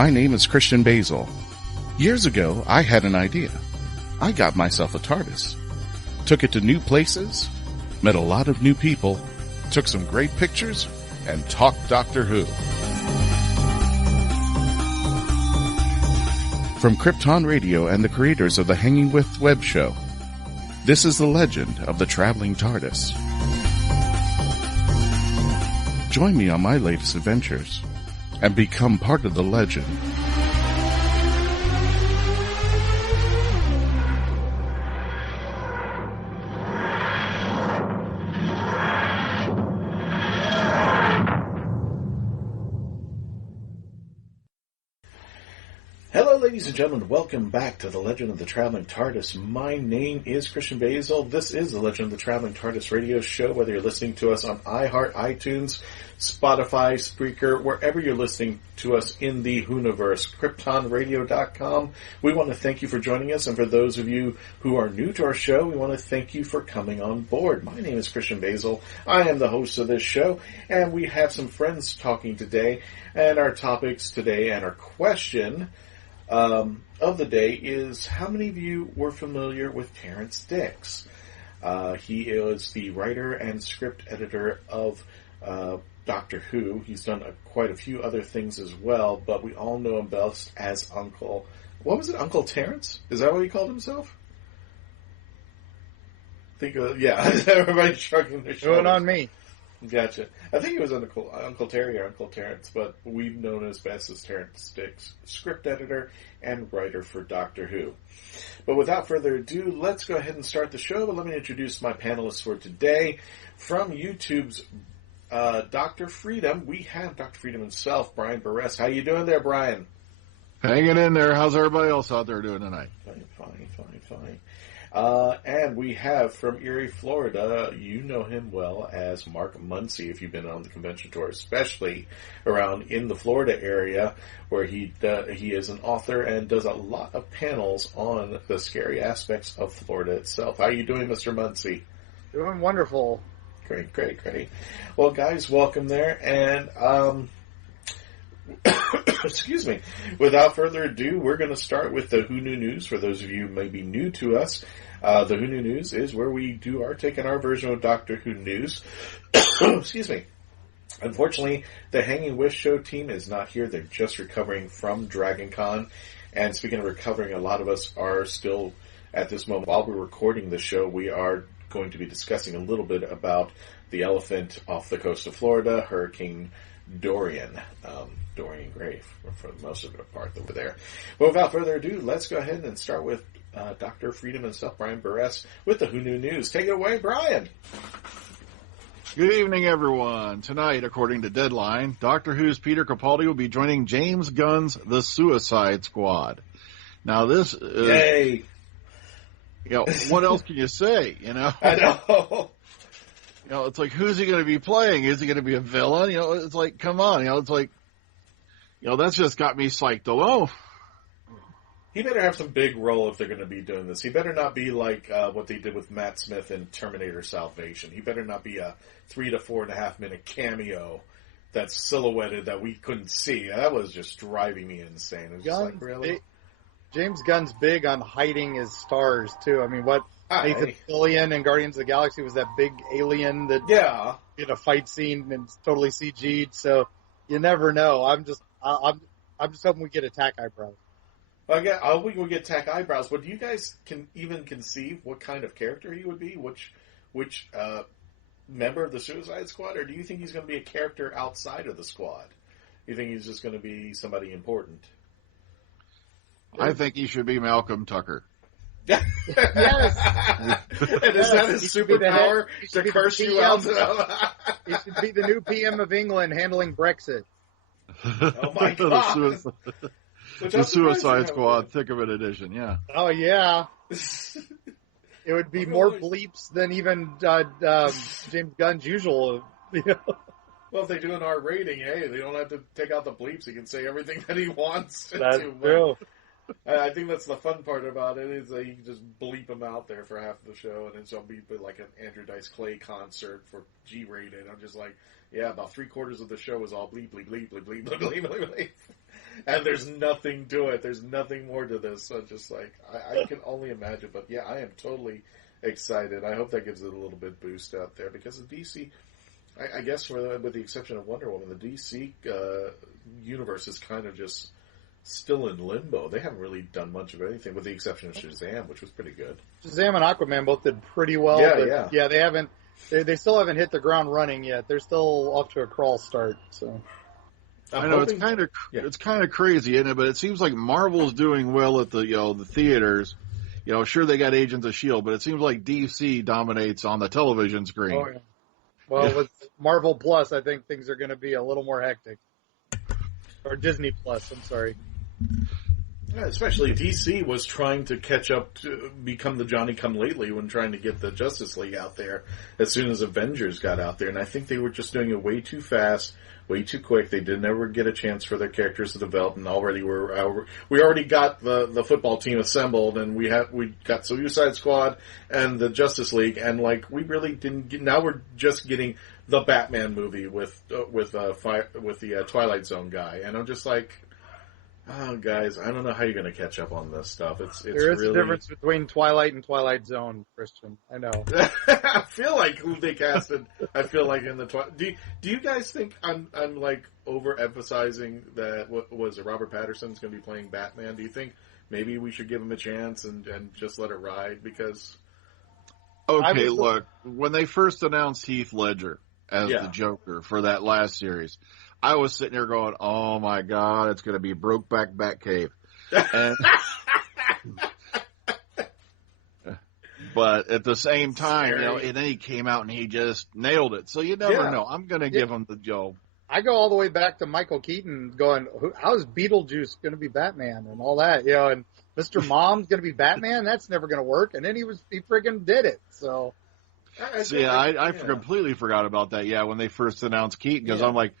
My name is Christian Basel. Years ago, I had an idea. I got myself a TARDIS. Took it to new places, met a lot of new people, took some great pictures, and talked Doctor Who. From Krypton Radio and the creators of the Hanging With web show, this is the legend of the Traveling Tardis. Join me on my latest adventures and become part of the legend. Ladies and gentlemen, welcome back to the Legend of the Traveling TARDIS. My name is Christian Basel. This is the Legend of the Traveling TARDIS radio show, whether you're listening to us on iHeart, iTunes, Spotify, Spreaker, wherever you're listening to us in the Hooniverse, KryptonRadio.com. We want to thank you for joining us, and for those of you who are new to our show, we want to thank you for coming on board. My name is Christian Basel. I am the host of this show, and we have some friends talking today, and our topics today and our question of the day is, how many of you were familiar with Terrance Dicks? He is the writer and script editor of Doctor Who. He's done quite a few other things as well, but we all know him best as Uncle... What was it? Uncle Terrance? Is that what he called himself? Yeah, everybody's shrugging their shoulders. Going on me. Gotcha. I think it was Uncle Terry or Uncle Terrance, but we've known as best as Terrance Dicks, script editor and writer for Doctor Who. But without further ado, let's go ahead and start the show. But let me introduce my panelists for today. From YouTube's Dr. Freedom, we have Dr. Freedom himself, Brian Burress. How you doing there, Brian? Hanging in there. How's everybody else out there doing tonight? Fine. And we have from Erie, Florida, you know him well as Mark Muncy, if you've been on the convention tour, especially around in the Florida area, where he is an author and does a lot of panels on the scary aspects of Florida itself. How are you doing, Mr. Muncy? Doing wonderful. Great. Well, guys, welcome there, and excuse me. Without further ado, we're going to start with the Who Knew News. For those of you who may be new to us, the Who Knew News is where we do our take on our version of Doctor Who news. Excuse me. Unfortunately, the Hanging With show team is not here. They're just recovering from Dragon Con. And speaking of recovering, a lot of us are still, at this moment, while we're recording the show, we are going to be discussing a little bit about the elephant off the coast of Florida, Hurricane Dorian. Dorian Gray, for most of the part over there. But without further ado, let's go ahead and start with Dr. Freedom himself, Brian Burress, with the Who Knew News. Take it away, Brian. Good evening, everyone. Tonight, according to Deadline, Doctor Who's Peter Capaldi will be joining James Gunn's The Suicide Squad. Now, this is... Yay! What else can you say, I know. It's like, who's he going to be playing? Is he going to be a villain? It's like, come on. It's like, that's just got me psyched alone. He better have some big role if they're going to be doing this. He better not be like what they did with Matt Smith in Terminator Salvation. He better not be a 3 to 4.5 minute cameo that's silhouetted that we couldn't see. That was just driving me insane. It was just like, really? James Gunn's big on hiding his stars, too. I mean, Nathan Fillion in Guardians of the Galaxy was that big alien that did a fight scene and totally CG'd, so you never know. I'm just hoping we get attack eyebrows. We will get attack eyebrows, but do you guys can even conceive what kind of character he would be? Which member of the Suicide Squad? Or do you think he's going to be a character outside of the squad? You think he's just going to be somebody important? I think he should be Malcolm Tucker. Yes. And is that his superpower to curse you out? He should be the new PM of England handling Brexit. Oh my God! The Suicide Squad, thick of an edition, yeah. Oh yeah. It would be more bleeps than even James Gunn's usual. Well, if they do an R rating, hey, they don't have to take out the bleeps. He can say everything that he wants. That's true. I think that's the fun part about it, is that you can just bleep them out there for half of the show, and it's going to be like an Andrew Dice Clay concert for G-rated. I'm just like, yeah, about 3/4 of the show is all bleep, bleep, bleep, bleep, bleep, bleep, bleep, bleep, bleep. And there's nothing to it. There's nothing more to this. So just like, I can only imagine. But yeah, I am totally excited. I hope that gives it a little bit boost out there, because the DC, I guess with the exception of Wonder Woman, the DC universe is kind of just still in limbo. They haven't really done much of anything, with the exception of Shazam, which was pretty good. Shazam and Aquaman both did pretty well. Yeah, they haven't. They still haven't hit the ground running yet. They're still off to a crawl start. So I know it's kind of crazy, isn't it? But it seems like Marvel's doing well at the theaters. Sure, they got Agents of S.H.I.E.L.D., but it seems like DC dominates on the television screen. Oh, yeah. Well, with Marvel Plus, I think things are going to be a little more hectic. Or Disney Plus, I'm sorry. Yeah, especially DC was trying to catch up to become the Johnny-come-lately when trying to get the Justice League out there as soon as Avengers got out there. And I think they were just doing it way too fast, way too quick. They didn't ever get a chance for their characters to develop, and we already got the football team assembled, and we got Suicide Squad and the Justice League, and we really didn't get, now we're just getting the Batman movie with the Twilight Zone guy, and I'm just like, oh, guys, I don't know how you're going to catch up on this stuff. It's there is really a difference between Twilight and Twilight Zone, Christian. I know. I feel like who they casted. I feel like in the do you guys think I'm overemphasizing that? What was it? Robert Pattinson's going to be playing Batman? Do you think maybe we should give him a chance and just let it ride? Because look, when they first announced Heath Ledger as the Joker for that last series, I was sitting there going, oh my God, it's going to be Brokeback Batcave. And, but at the same time, and then he came out and he just nailed it. So you never know. I'm going to give him the Joe. I go all the way back to Michael Keaton going, how's Beetlejuice going to be Batman and all that, and Mr. Mom's going to be Batman? That's never going to work. And then he friggin' did it. So. I completely forgot about that. Yeah, when they first announced Keaton, because I'm like,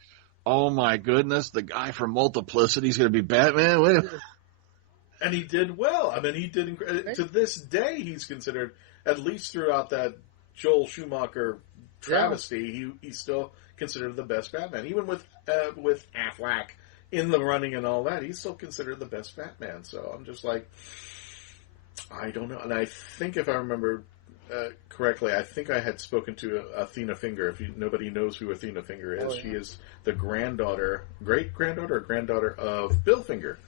oh my goodness, the guy from Multiplicity is going to be Batman? And he did well. I mean, he did to this day. He's considered, at least throughout that Joel Schumacher travesty, he's still considered the best Batman. Even with Affleck in the running and all that, he's still considered the best Batman. So I'm just like, I don't know. And I think if I remember correctly, I think I had spoken to Athena Finger. If nobody knows who Athena Finger is, she is the great-granddaughter or granddaughter of Bill Finger,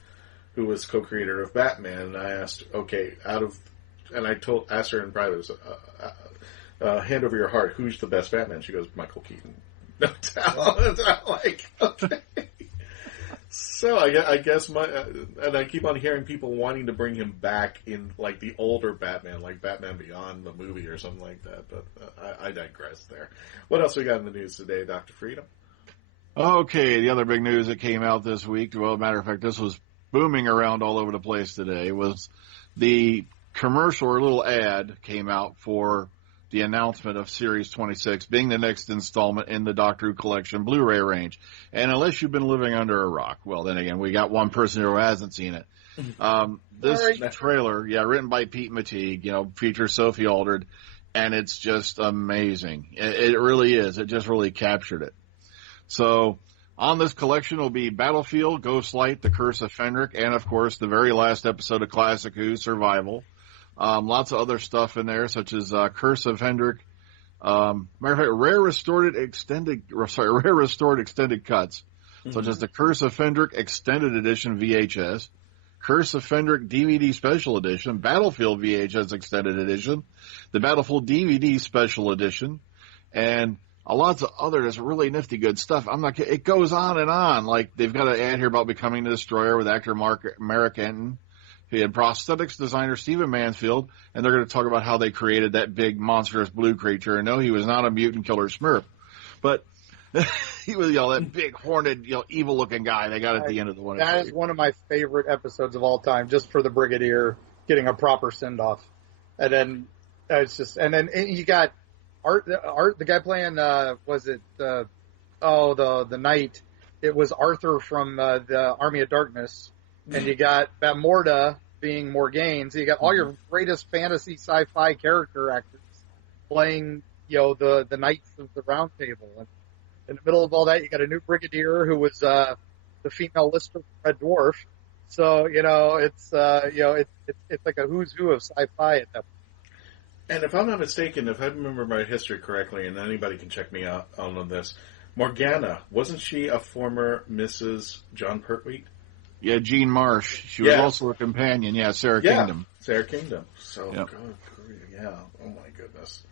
who was co-creator of Batman. And I asked, asked her in private, hand over your heart, who's the best Batman? She goes, Michael Keaton. No doubt. Like, okay. So I guess and I keep on hearing people wanting to bring him back in the older Batman, like Batman Beyond the movie or something like that. But I digress there. What else we got in the news today, Dr. Freedom? Okay, the other big news that came out this week, well, matter of fact, this was booming around all over the place today, was the commercial or little ad came out for the announcement of Series 26 being the next installment in the Doctor Who Collection Blu-ray range. And unless you've been living under a rock, well, then again, we got one person who hasn't seen it. This trailer, written by Pete Mateague, features Sophie Aldred, and it's just amazing. It really is. It just really captured it. So on this collection will be Battlefield, Ghostlight, The Curse of Fenric, and, of course, the very last episode of Classic Who, Survival. Lots of other stuff in there, such as Curse of Fenric. Matter of fact, rare restored extended cuts, such as the Curse of Fenric Extended Edition VHS, Curse of Fenric DVD Special Edition, Battlefield VHS Extended Edition, the Battlefield DVD Special Edition, and lots of other just really nifty good stuff. It goes on and on. Like, they've got an ad here about Becoming the Destroyer with actor Merrick Enton. He had prosthetics designer Stephen Mansfield, and they're going to talk about how they created that big monstrous blue creature. And no, he was not a mutant killer Smurf, but he was, that big horned, evil-looking guy they got at the end of the one. That is one of my favorite episodes of all time, just for the Brigadier getting a proper send-off. And then you got Art, the guy playing, was it the Knight? It was Arthur from the Army of Darkness. and you got Bamorda being Morgaine. So you got all your greatest fantasy sci-fi character actors playing, the Knights of the Round Table. And in the middle of all that, you got a new Brigadier who was the female Lister from Red Dwarf. So, it's like a who's who of sci-fi at that point. And if I'm not mistaken, if I remember my history correctly, and anybody can check me out on this, Morgana, wasn't she a former Mrs. John Pertwee? Yeah, Jean Marsh. She was also a companion. Yeah, Sarah Kingdom. Sarah Kingdom. So, oh my goodness.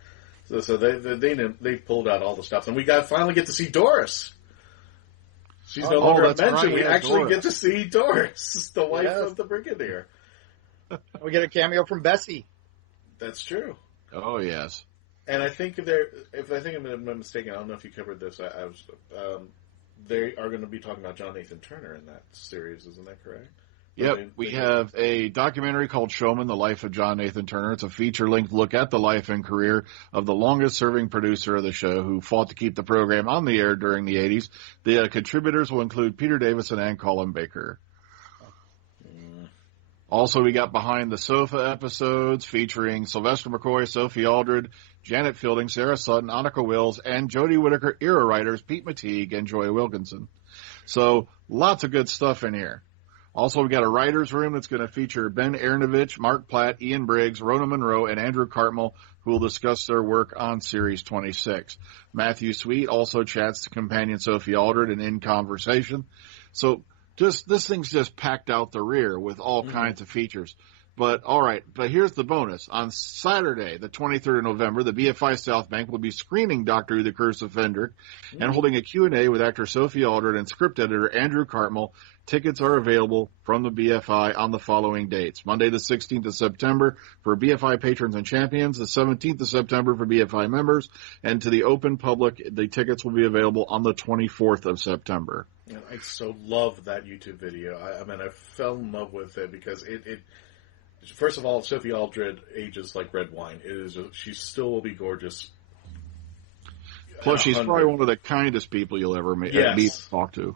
So they pulled out all the stuff, and we finally get to see Doris. She's no longer a mention. Right. We actually get to see Doris, the wife of the Brigadier. We get a cameo from Bessie. That's true. Oh yes. And I think I'm not mistaken, I don't know if you covered this. They are going to be talking about John Nathan Turner in that series, isn't that correct? Yep, we have a documentary called Showman, The Life of John Nathan Turner. It's a feature-length look at the life and career of the longest-serving producer of the show who fought to keep the program on the air during the 80s. The contributors will include Peter Davison and Colin Baker. Also, we got Behind the Sofa episodes featuring Sylvester McCoy, Sophie Aldred, Janet Fielding, Sarah Sutton, Annika Wills, and Jodie Whittaker era writers Pete Mateague and Joy Wilkinson. So, lots of good stuff in here. Also, we got a writer's room that's going to feature Ben Ernovich, Mark Platt, Ian Briggs, Rona Monroe, and Andrew Cartmel, who will discuss their work on Series 26. Matthew Sweet also chats to companion Sophie Aldred and In Conversation. So, this thing's just packed out the rear with all kinds of features. But, all right, but here's the bonus. On Saturday, the 23rd of November, the BFI South Bank will be screening Doctor Who, The Curse of Fendrick and holding a Q&A with actor Sophie Aldred and script editor Andrew Cartmel. Tickets are available from the BFI on the following dates. Monday, the 16th of September for BFI patrons and champions, the 17th of September for BFI members, and to the open public, the tickets will be available on the 24th of September. And I so love that YouTube video. I fell in love with it because it first of all, Sophie Aldred ages like red wine. She still will be gorgeous. Plus, she's probably one of the kindest people you'll ever meet and talk to.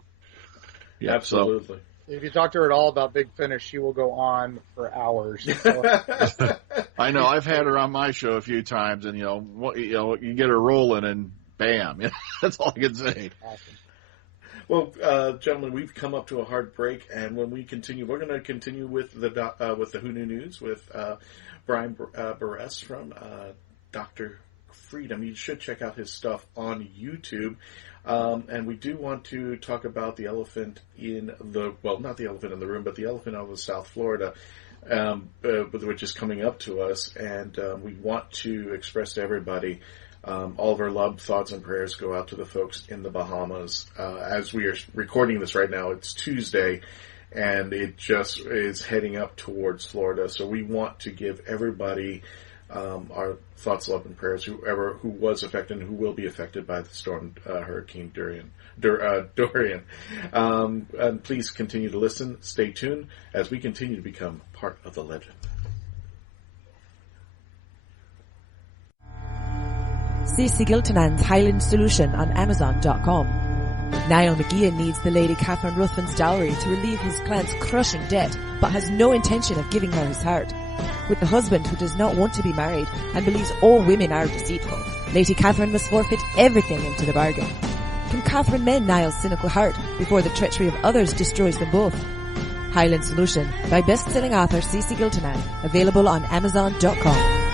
Yeah, absolutely. So, if you talk to her at all about Big Finish, she will go on for hours. So. I know. I've had her on my show a few times, and you get her rolling, and bam, that's all I can say. Awesome. Well, gentlemen, we've come up to a hard break, and when we continue, we're going to continue with the Who Knew News with Brian Burress from Dr. Freedom. You should check out his stuff on YouTube. And we do want to talk about the elephant in not the elephant in the room, but the elephant out of South Florida, which is coming up to us. And we want to express to everybody all of our love, thoughts, and prayers go out to the folks in the Bahamas. As we are recording this right now, it's Tuesday, and it just is heading up towards Florida. So we want to give everybody our thoughts, love, and prayers, who was affected and who will be affected by the storm, Hurricane Dorian. And please continue to listen. Stay tuned as we continue to become part of the legend. Ceci Giltenan's Highland Solution on Amazon.com. Niall McGeehan needs the Lady Catherine Ruthven's dowry to relieve his client's crushing debt, but has no intention of giving her his heart. With the husband who does not want to be married and believes all women are deceitful, Lady Catherine must forfeit everything into the bargain. Can Catherine mend Niall's cynical heart before the treachery of others destroys them both? Highland Solution by best-selling author Ceci Giltenan, available on Amazon.com.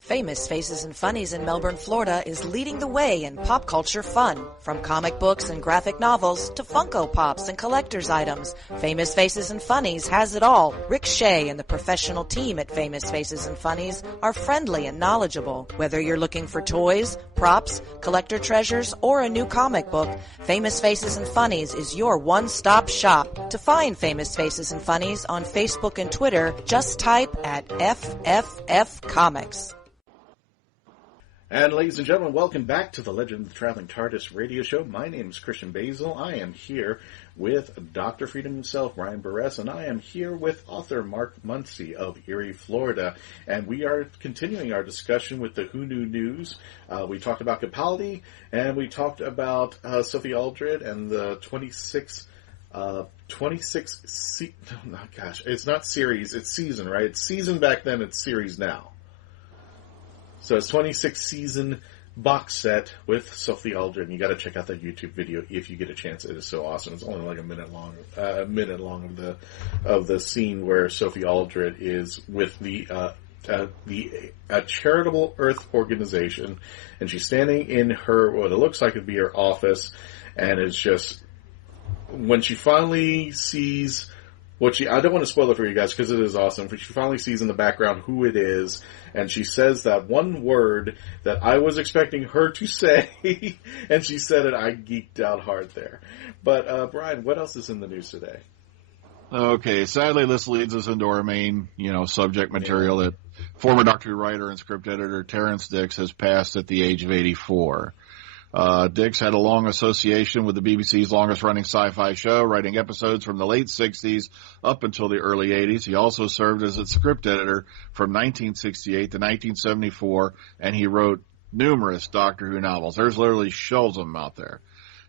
Famous Faces and Funnies in Melbourne, Florida is leading the way in pop culture fun. From comic books and graphic novels to Funko Pops and collector's items, Famous Faces and Funnies has it all. Rick Shea and the professional team at Famous Faces and Funnies are friendly and knowledgeable. Whether you're looking for toys, props, collector treasures, or a new comic book, Famous Faces and Funnies is your one-stop shop. To find Famous Faces and Funnies on Facebook and Twitter, just type at FFF Comics. And ladies and gentlemen, welcome back to the Legend of the Traveling Tardis radio show. My name is Christian Basel. I am here with Dr. Freedom himself, Brian Burress, and I am here with author Mark Muncy of Erie, Florida. And we are continuing our discussion with the Who Knew News. We talked about Capaldi, and we talked about Sophie Aldred and the 26 26 it's not series, it's season, right? It's season back then, it's series now. So it's 26 season box set with Sophie Aldred, and you got to check out that YouTube video if you get a chance. It is so awesome. It's only like a minute long of the scene where Sophie Aldred is with a charitable Earth organization, and she's standing in her what it looks like would be her office, and it's just when she finally sees I don't want to spoil it for you guys because it is awesome. But she finally sees in the background who it is, and she says that one word that I was expecting her to say, and she said it. I geeked out hard there. But Brian, what else is in the news today? Okay, sadly, this leads us into our main, subject material that former Doctor Who writer and script editor Terrance Dicks has passed at the age of 84. Dicks had a long association with the BBC's longest-running sci-fi show, writing episodes from the late 60s up until the early 80s. He also served as its script editor from 1968 to 1974, and he wrote numerous Doctor Who novels. There's literally shelves of them out there.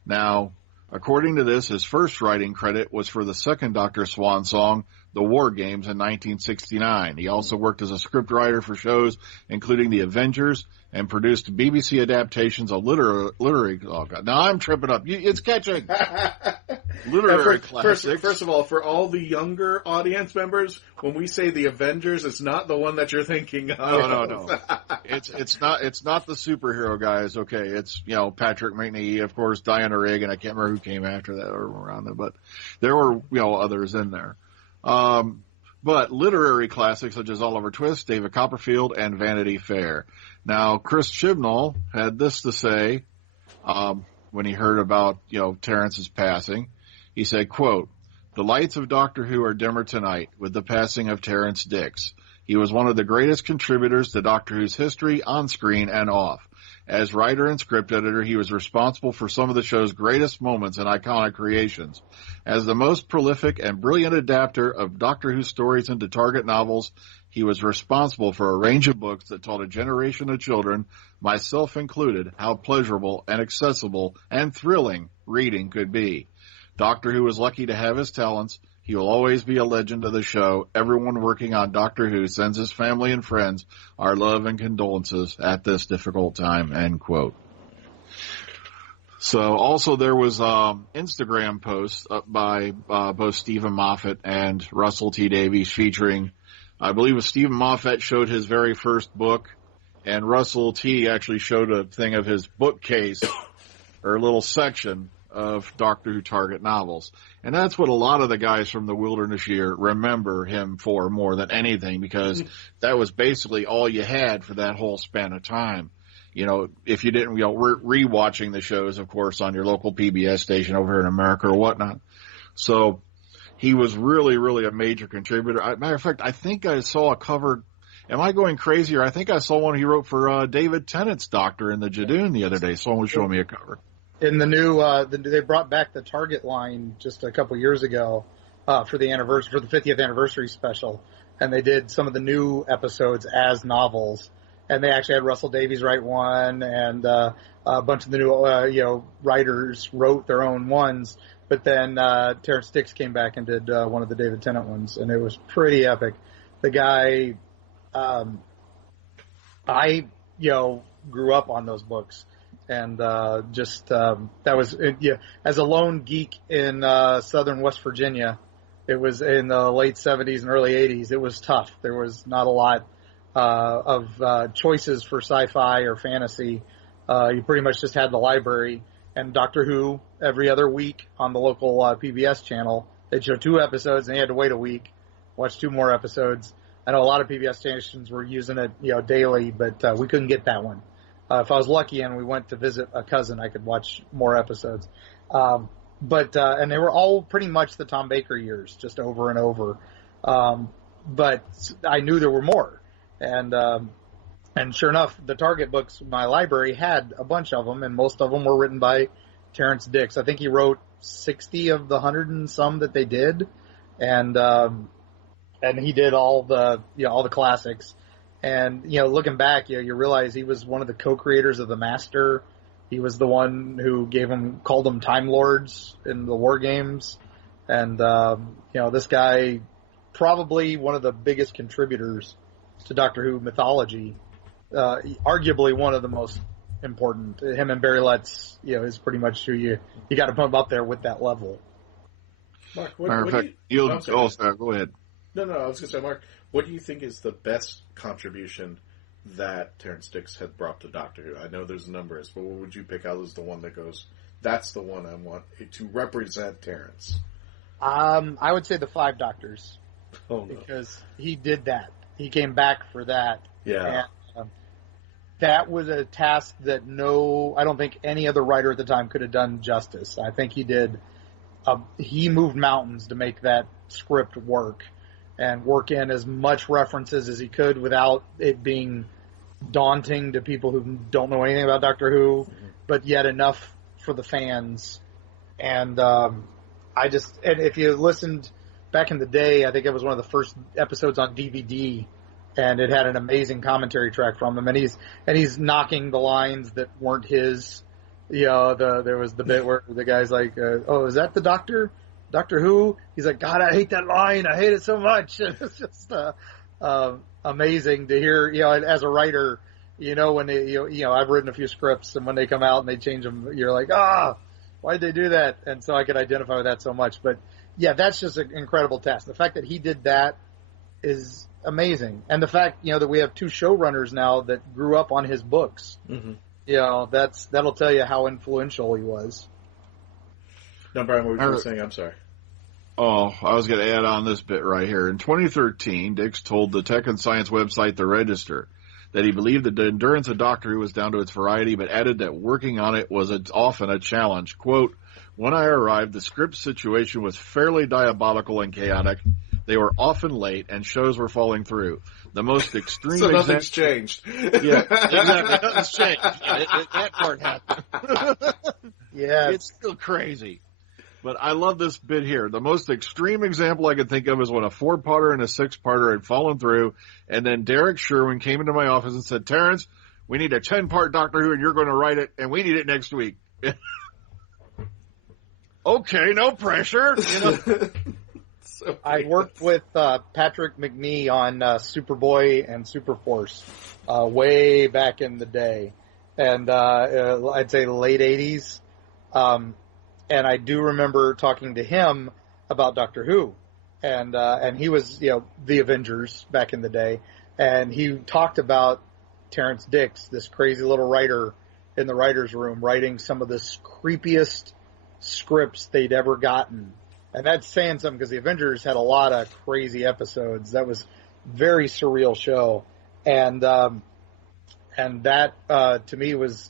Now, according to this, his first writing credit was for the second Doctor swan song, The War Games, in 1969. He also worked as a scriptwriter for shows including The Avengers and produced BBC adaptations of literary. Oh God! Now I'm tripping up. It's catching. Literary classics. First of all, for all the younger audience members, when we say The Avengers, it's not the one that you're thinking of. No. It's not the superhero guys. Okay, it's Patrick McNee, of course, Diana Rigg, and I can't remember who came after that or around there, but there were others in there. But literary classics such as Oliver Twist, David Copperfield, and Vanity Fair. Now, Chris Chibnall had this to say when he heard about, Terrance's passing. He said, quote, "The lights of Doctor Who are dimmer tonight with the passing of Terrance Dicks. He was one of the greatest contributors to Doctor Who's history on screen and off. As writer and script editor, he was responsible for some of the show's greatest moments and iconic creations. As the most prolific and brilliant adapter of Doctor Who stories into target novels, he was responsible for a range of books that taught a generation of children, myself included, how pleasurable and accessible and thrilling reading could be. Doctor Who was lucky to have his talents. He will always be a legend of the show. Everyone working on Doctor Who sends his family and friends our love and condolences at this difficult time," end quote. So also there was Instagram posts up by both Stephen Moffat and Russell T. Davies featuring, I believe it was Stephen Moffat showed his very first book, and Russell T. actually showed a thing of his bookcase or a little section of Doctor Who target novels. And that's what a lot of the guys from the Wilderness Year remember him for more than anything, because that was basically all you had for that whole span of time. If you didn't, re-watching the shows, of course, on your local PBS station over here in America or whatnot. So he was really, really a major contributor. Matter of fact, I think I saw a cover. Am I going crazy? Or I think I saw one he wrote for David Tennant's Doctor in the Jadoon the other day. Someone was showing me a cover. In the new, they brought back the Target line just a couple years ago for the 50th anniversary special, and they did some of the new episodes as novels, and they actually had Russell Davies write one, and a bunch of the new writers wrote their own ones. But then Terrance Dicks came back and did one of the David Tennant ones, and it was pretty epic. The guy, I grew up on those books. And that was as a lone geek in southern West Virginia, it was in the late 70s and early 80s. It was tough. There was not a lot of choices for sci-fi or fantasy. You pretty much just had the library and Doctor Who every other week on the local PBS channel. They'd show 2 episodes, and you had to wait a week, watch 2 more episodes. I know a lot of PBS stations were using it, daily, but we couldn't get that one. If I was lucky and we went to visit a cousin, I could watch more episodes. And they were all pretty much the Tom Baker years, just over and over. But I knew there were more. And sure enough, the Target books, my library had a bunch of them, and most of them were written by Terrance Dicks. I think he wrote 60 of the 100 and some that they did. And he did all the classics. And, looking back, you realize he was one of the co-creators of the Master. He was the one who called them Time Lords in the War Games. And, this guy, probably one of the biggest contributors to Doctor Who mythology, arguably one of the most important. Him and Barry Letts, is pretty much who you got to put him up there with that level. Mark, go ahead. No, I was going to say, Mark, what do you think is the best contribution that Terrance Dicks had brought to Doctor Who? I know there's numbers, but what would you pick out as the one that goes, that's the one I want to represent Terrance? I would say the 5 Doctors. Oh, no. Because he did that. He came back for that. Yeah. And, that was a task that I don't think any other writer at the time could have done justice. I think he did. He moved mountains to make that script work and work in as much references as he could without it being daunting to people who don't know anything about Doctor Who, but yet enough for the fans. And and if you listened back in the day, I think it was one of the first episodes on DVD, and it had an amazing commentary track from him, and he's knocking the lines that weren't his. There was the bit where the guy's like, "Oh, is that the Doctor? Doctor Who?" He's like, "God, I hate that line. I hate it so much." And it's just amazing to hear. As a writer, when I've written a few scripts, and when they come out and they change them, you're like, why'd they do that? And so I could identify with that so much. But yeah, that's just an incredible task. The fact that he did that is amazing, and the fact that we have 2 showrunners now that grew up on his books. Mm-hmm. That'll tell you how influential he was. No, Brian, what were you saying? I'm sorry. Oh, I was going to add on this bit right here. In 2013, Dicks told the tech and science website The Register that he believed that the endurance of Doctor Who was down to its variety, but added that working on it was often a challenge. Quote, "When I arrived, the script situation was fairly diabolical and chaotic. They were often late, and shows were falling through. The most extreme so nothing's changed. Yeah, exactly. Nothing's changed. That part happened. Yeah. It's still crazy. But I love this bit here. The most extreme example I could think of is when a 4-parter and a 6-parter had fallen through, and then Derek Sherwin came into my office and said, "Terrance, we need a 10-part Doctor Who, and you're going to write it, and we need it next week." Okay, no pressure. So I worked with Patrick McNee on Superboy and Superforce way back in the day, and I'd say the late 80s. And I do remember talking to him about Doctor Who, and he was the Avengers back in the day, and he talked about Terrance Dicks, this crazy little writer in the writer's room, writing some of the creepiest scripts they'd ever gotten. And that's saying something, because the Avengers had a lot of crazy episodes. That was a very surreal show. And that, to me, was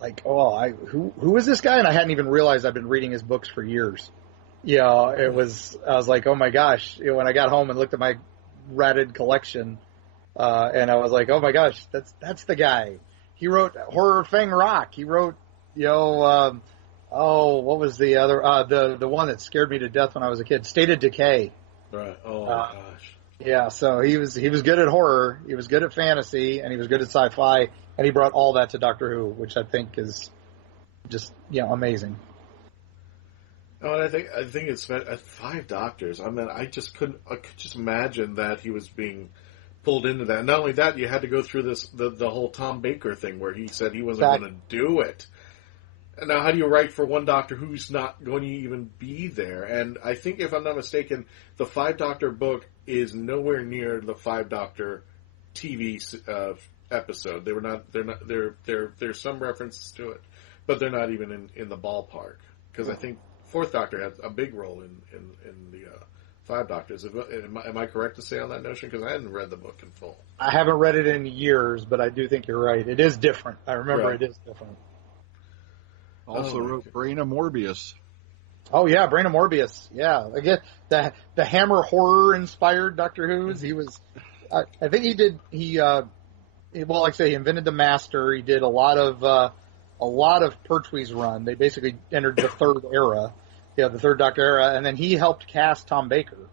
like, who is this guy? And I hadn't even realized I'd been reading his books for years. I was like, oh my gosh. When I got home and looked at my ratted collection, and I was like, oh my gosh, that's the guy. He wrote Horror Fang Rock. He wrote, what was the other, the one that scared me to death when I was a kid? State of Decay. Right. Oh gosh. Yeah. So he was good at horror. He was good at fantasy, and he was good at sci-fi, and he brought all that to Doctor Who, which I think is just, amazing. Oh, and I think it's 5 Doctors. I mean, I could just imagine that he was being pulled into that. Not only that, you had to go through the whole Tom Baker thing where he said he wasn't going to do it. And now, how do you write for one Doctor who's not going to even be there? And I think, if I'm not mistaken, the 5 Doctor book is nowhere near the 5 Doctor TV episode. There's some references to it, but they're not even in the ballpark, because I think 4th Doctor had a big role in the 5 Doctors. Am I correct to say on that notion? Because I hadn't read the book in full. I haven't read it in years, but I do think you're right. It is different. I remember It is different. Also wrote Brain of Morbius. Oh yeah, Brain of Morbius. Yeah, again, the Hammer horror inspired Doctor Who's. He was, I think he did. Well, like I say, he invented the Master. He did a lot of Pertwee's run. They basically entered the 3rd era, the 3rd Doctor era, and then he helped cast Tom Baker.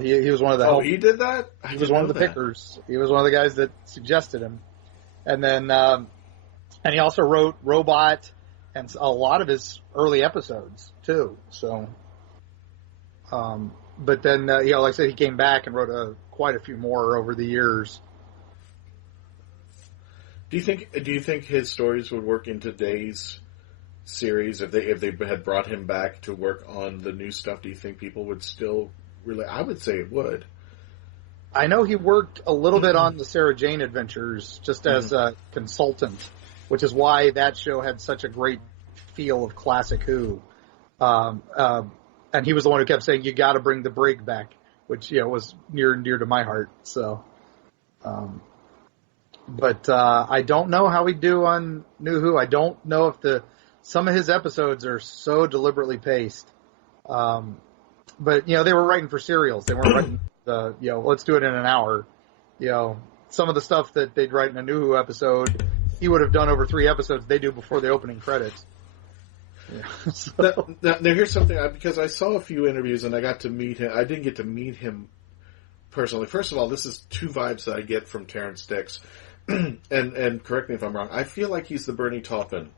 He was one of the. Oh, he did that. He was one of the pickers. He was one of the guys that suggested him, and then. And he also wrote Robot and a lot of his early episodes, too. So, But then, like I said, he came back and wrote quite a few more over the years. Do you think his stories would work in today's series if they had brought him back to work on the new stuff? Do you think people would still really? I would say it would. I know he worked a little bit on the Sarah Jane Adventures just as a consultant, which is why that show had such a great feel of classic Who. And he was the one who kept saying, "You got to bring the brig back," which was near and dear to my heart. So, but I don't know how he'd do on New Who. I don't know if some of his episodes are so deliberately paced. But they were writing for serials. They weren't writing let's do it in an hour. Some of the stuff that they'd write in a New Who episode, he would have done over 3 episodes. They do before the opening credits. Yeah. So. Now, here's something, because I saw a few interviews and I got to meet him. I didn't get to meet him personally. First of all, this is 2 vibes that I get from Terrance Dicks. and correct me if I'm wrong. I feel like he's the Bernie Taupin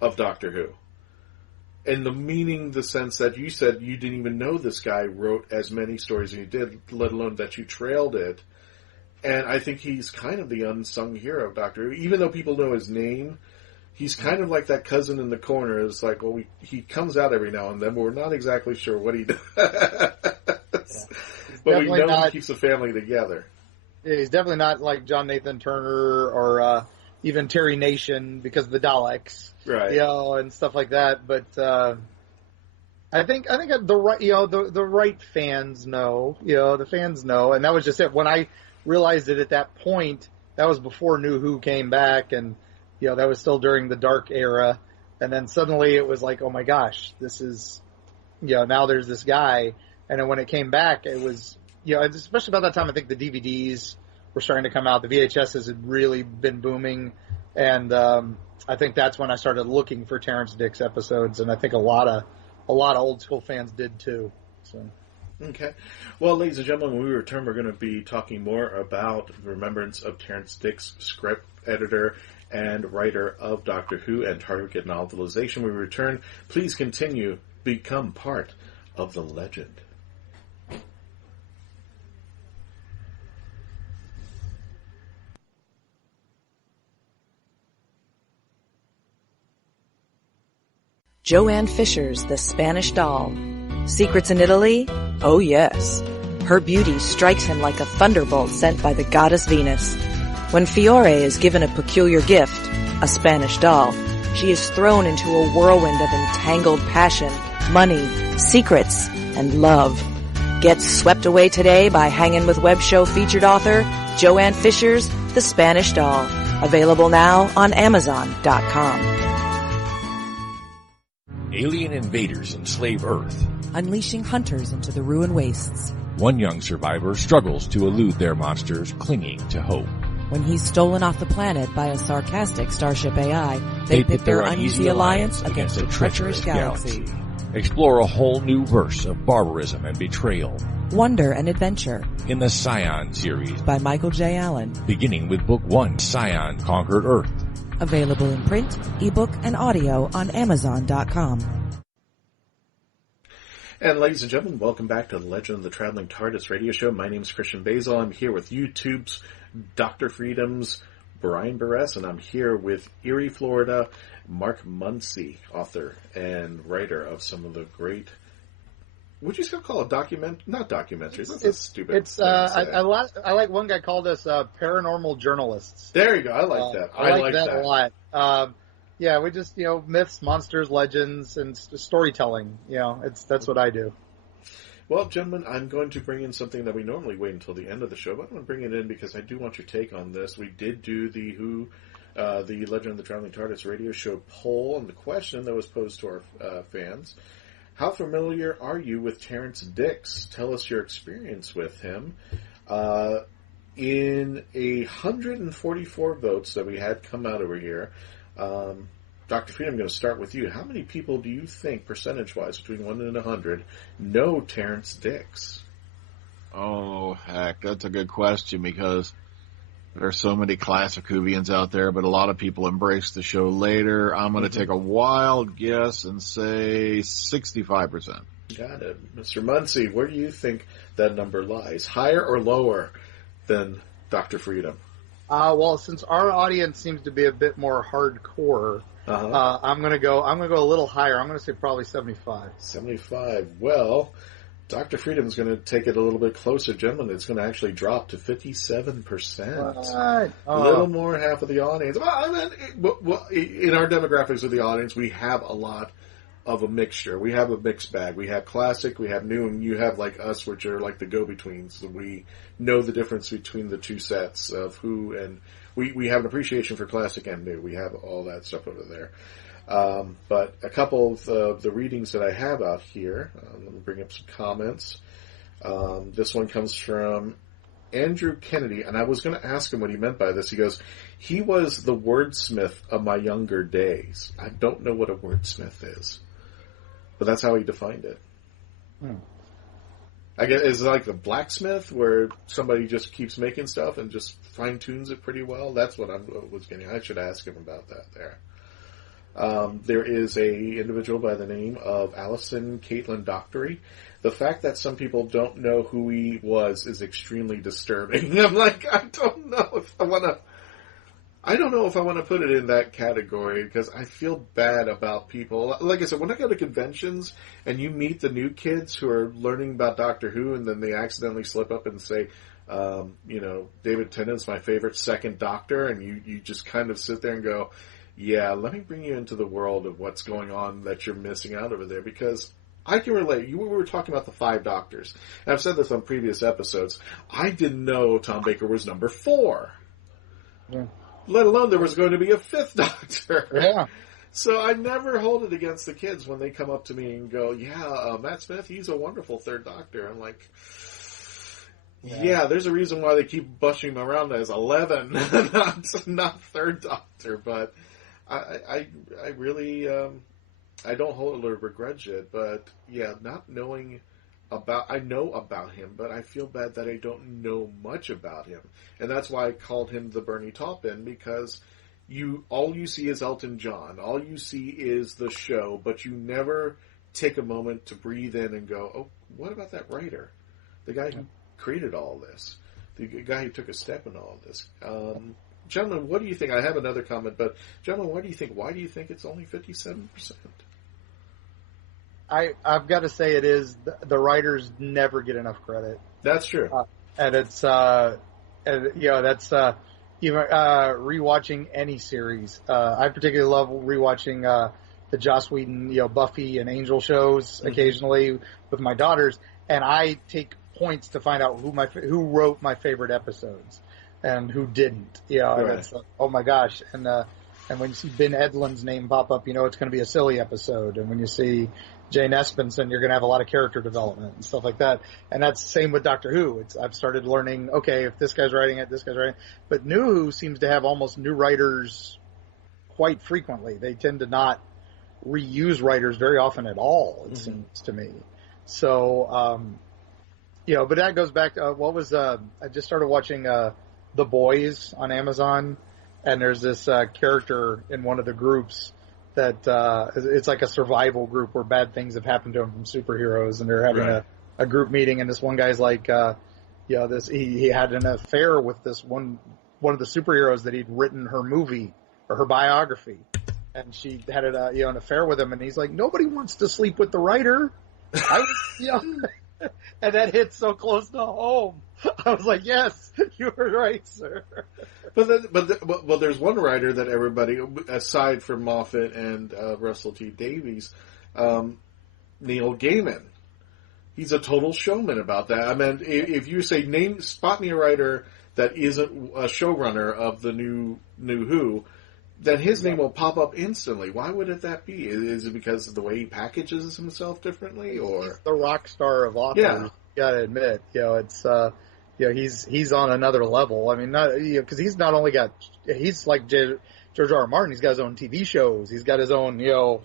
of Doctor Who. And the sense that you said you didn't even know this guy wrote as many stories as he did, let alone that you trailed it. And I think he's kind of the unsung hero of Doctor Who. Even though people know his name, he's kind of like that cousin in the corner. It's like, well, he comes out every now and then, but we're not exactly sure what he does. But we know he keeps the family together. Yeah, he's definitely not like John Nathan Turner or even Terry Nation because of the Daleks. Right. And stuff like that. But I think the right, the right fans know. The fans know, and that was just it. When I realized it at that point, that was before New Who came back, and that was still during the dark era. And then suddenly it was like, oh my gosh, this is, now there's this guy. And then when it came back, it was, especially about that time, I think the DVDs were starting to come out. The VHSs had really been booming, and I think that's when I started looking for Terrance Dicks episodes, and I think a lot of old school fans did too. So. Okay. Well, ladies and gentlemen, when we return, we're going to be talking more about the remembrance of Terrance Dicks, script editor and writer of Doctor Who and target novelization. When we return, please continue, become part of the legend. Joanne Fisher's The Spanish Doll. Secrets in Italy? Oh yes. Her beauty strikes him like a thunderbolt sent by the goddess Venus. When Fiore is given a peculiar gift, a Spanish doll, she is thrown into a whirlwind of entangled passion, money, secrets, and love. Get swept away today by hanging with web show featured author Joanne Fisher's The Spanish Doll. Available now on Amazon.com. Alien invaders enslave Earth, unleashing hunters into the ruin wastes. One young survivor struggles to elude their monsters, clinging to hope. When he's stolen off the planet by a sarcastic starship AI, they pit their uneasy alliance against a treacherous galaxy. Explore a whole new verse of barbarism and betrayal. Wonder and adventure. In the Scion series by Michael J. Allen. Beginning with Book 1, Scion Conquered Earth. Available in print, ebook, and audio on Amazon.com. And ladies and gentlemen, welcome back to the Legend of the Traveling Tardis radio show. My name is Christian Basel. I'm here with YouTube's Dr. Freedom's Brian Burress, and I'm here with Erie, Florida, Mark Muncy, author and writer of some of the great, would you still call it not documentaries? That's a stupid thing to say. I like one guy called us paranormal journalists. There you go. I like that. I like that a lot. Yeah, we just, myths, monsters, legends, and storytelling. That's what I do. Well, gentlemen, I'm going to bring in something that we normally wait until the end of the show, but I'm going to bring it in because I do want your take on this. We did do the Legend of the Traveling Tardis radio show poll, and the question that was posed to our fans: how familiar are you with Terrance Dicks? Tell us your experience with him. In 144 votes that we had come out over here, Dr. Freedom, I'm going to start with you. How many people do you think, percentage-wise, between 1 and 100, know Terrance Dicks? Oh, heck, that's a good question because there are so many classic Whovians out there, but a lot of people embrace the show later. I'm going to take a wild guess and say 65%. Got it. Mr. Muncie, where do you think that number lies? Higher or lower than Dr. Freedom? Well, since our audience seems to be a bit more hardcore, I'm gonna go a little higher. I'm gonna say probably 75. 75. Well, Dr. Freedom's going to take it a little bit closer, gentlemen. It's going to actually drop to 57%. What? A little more than half of the audience. Well, I mean, in our demographics of the audience, we have a lot of a mixture. We have a mixed bag. We have classic, we have new, and you have like us, which are like the go-betweens. We know the difference between the two sets of who, and we have an appreciation for classic and new. We have all that stuff over there. But a couple of the readings that I have out here, let me bring up some comments. This one comes from Andrew Kennedy, and I was going to ask him what he meant by this. He goes, he was the wordsmith of my younger days. I don't know what a wordsmith is, but that's how he defined it. I guess it's like the blacksmith where somebody just keeps making stuff and just fine-tunes it pretty well. That's what I was getting. I should ask him about that there. There is a individual by the name of Allison Caitlin Dockery. The fact that some people don't know who he was is extremely disturbing. I'm like, I don't know if I want to put it in that category because I feel bad about people. Like I said, when I go to conventions and you meet the new kids who are learning about Doctor Who and then they accidentally slip up and say, David Tennant's my favorite second Doctor, and you just kind of sit there and go, yeah, let me bring you into the world of what's going on that you're missing out over there, because I can relate. We were talking about the 5 Doctors, and I've said this on previous episodes. I didn't know Tom Baker was number 4. Yeah. Let alone there was going to be a 5th Doctor. Yeah. So I never hold it against the kids when they come up to me and go, Matt Smith, he's a wonderful 3rd Doctor. I'm like, yeah, there's a reason why they keep bushing him around as 11, not 3rd Doctor, but I really, I don't hold or begrudge it, but yeah, not knowing I know about him, but I feel bad that I don't know much about him. And that's why I called him the Bernie Taupin, because all you see is Elton John. All you see is the show, but you never take a moment to breathe in and go, oh, what about that writer? The guy who created all this. The guy who took a step in all this. Gentlemen, what do you think? I have another comment, but gentlemen, what do you think? Why do you think it's only 57%? I've got to say it is the writers never get enough credit. That's true, and it's that's even rewatching any series. I particularly love rewatching the Joss Whedon, Buffy and Angel shows occasionally with my daughters, and I take points to find out who wrote my favorite episodes and who didn't. Right. And it's like, oh my gosh, and when you see Ben Edlund's name pop up, it's going to be a silly episode, and when you see Jane Espenson, you're going to have a lot of character development and stuff like that. And that's the same with Doctor Who. I've started learning, okay, if this guy's writing it, this guy's writing it. But New Who seems to have almost new writers quite frequently. They tend to not reuse writers very often at all, it seems to me. So, but that goes back to, I just started watching The Boys on Amazon, and there's this character in one of the groups that it's like a survival group where bad things have happened to them from superheroes, and they're having a group meeting, and this one guy's like, he had an affair with this one of the superheroes that he'd written her movie or her biography, and she had an affair with him, and he's like, nobody wants to sleep with the writer. And that hit so close to home. I was like, yes, you were right, sir. But there's one writer that everybody, aside from Moffat and Russell T. Davies, Neil Gaiman. He's a total showman about that. I mean, if you say spot me a writer that isn't a showrunner of the new Who, then his name will pop up instantly. Why would that be? Is it because of the way he packages himself differently, or he's the rock star of authors? Yeah. You gotta admit, it's he's on another level. I mean, because he's not only he's like George R.R. Martin. He's got his own TV shows. He's got his own, Good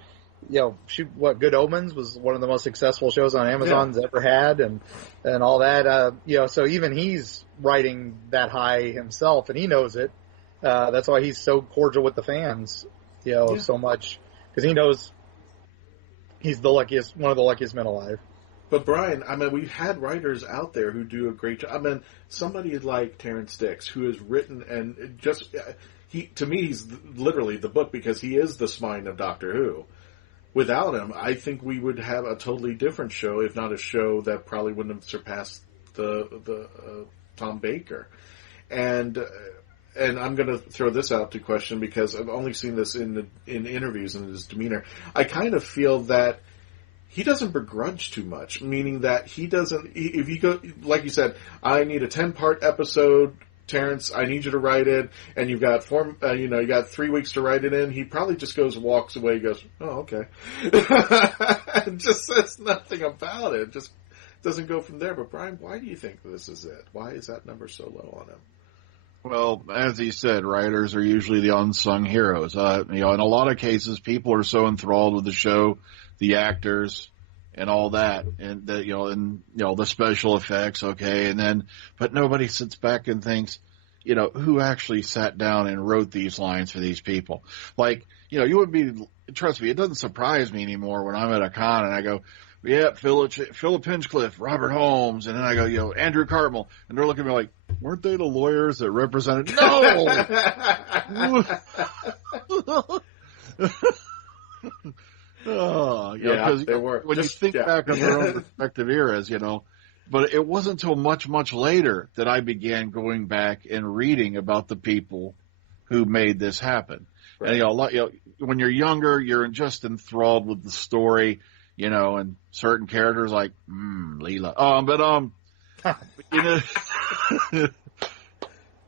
Omens was one of the most successful shows on Amazon's ever had, and all that. So even he's writing that high himself, and he knows it. That's why he's so cordial with the fans, so much, because he knows he's one of the luckiest men alive. But Brian, I mean, we've had writers out there who do a great job. I mean, somebody like Terrance Dicks, who has written and just to me, he's literally the book because he is the spine of Doctor Who. Without him, I think we would have a totally different show, if not a show that probably wouldn't have surpassed the Tom Baker. And I'm going to throw this out to question because I've only seen this in interviews and his demeanor. I kind of feel that he doesn't begrudge too much, meaning that he doesn't. If you go, like you said, I need a 10-part episode, Terrance. I need you to write it, and you've got you got 3 weeks to write it in. He probably just walks away, goes, "Oh, okay," and just says nothing about it. Just doesn't go from there. But Brian, why do you think this is it? Why is that number so low on him? Well, as he said, writers are usually the unsung heroes. In a lot of cases, people are so enthralled with the show, the actors, and all that, and the special effects, okay, but nobody sits back and thinks, who actually sat down and wrote these lines for these people? Like, you would be, trust me, it doesn't surprise me anymore when I'm at a con and I go, yeah, Philip Hinchcliffe, Robert Holmes, and then I go, Andrew Cartmel, and they're looking at me like, weren't they the lawyers that represented? No! Because they were. When you think back on their own respective eras, but it wasn't until much, much later that I began going back and reading about the people who made this happen. Right. And when you're younger, you're just enthralled with the story. And certain characters like Leela.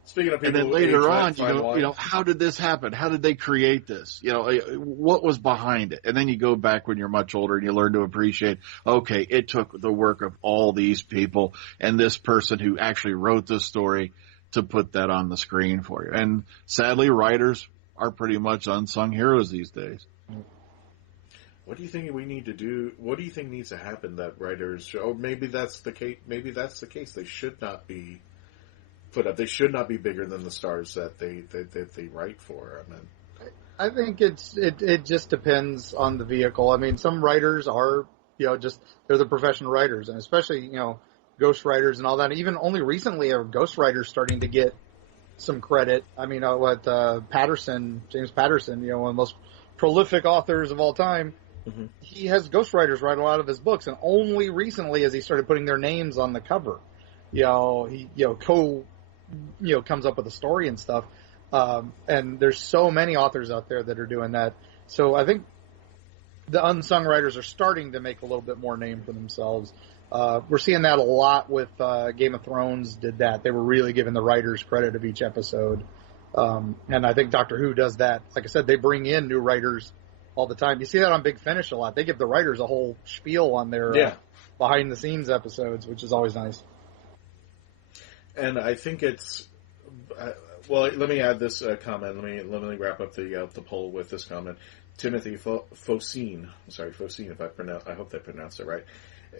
Speaking of people, and then later on, how did this happen? How did they create this? What was behind it? And then you go back when you're much older and you learn to appreciate. Okay, it took the work of all these people and this person who actually wrote this story to put that on the screen for you. And sadly, writers are pretty much unsung heroes these days. What do you think we need to do? What do you think needs to happen that writers? Or maybe that's the case. Maybe that's the case. They should not be put up. They should not be bigger than the stars that they write for. I mean, I think it just depends on the vehicle. I mean, some writers are they're the professional writers, and especially ghost writers and all that. Even only recently are ghost writers starting to get some credit. I mean, James Patterson, one of the most prolific authors of all time. Mm-hmm. He has ghostwriters write a lot of his books, and only recently, as he started putting their names on the cover, he comes up with a story and stuff. And there's so many authors out there that are doing that. So I think the unsung writers are starting to make a little bit more name for themselves. We're seeing that a lot with Game of Thrones. Did that? They were really giving the writers credit of each episode. And I think Doctor Who does that. Like I said, they bring in new writers all the time. You see that on Big Finish a lot. They give the writers a whole spiel on their behind-the-scenes episodes, which is always nice. And I think it's well. Let me add this comment. Let me wrap up the poll with this comment. Timothy Focine. Sorry, Focine. I hope I pronounced it right.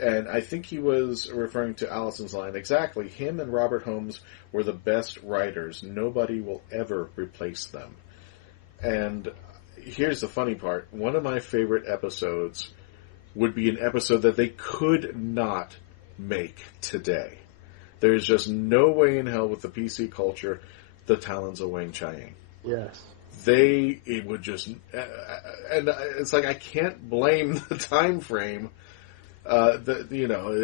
And I think he was referring to Allison's line. Exactly. Him and Robert Holmes were the best writers. Nobody will ever replace them. And here's the funny part. One of my favorite episodes would be an episode that they could not make today. There's just no way in hell with the PC culture, the Talons of Weng-Chiang. Yes. It would just, and it's like I can't blame the time frame. The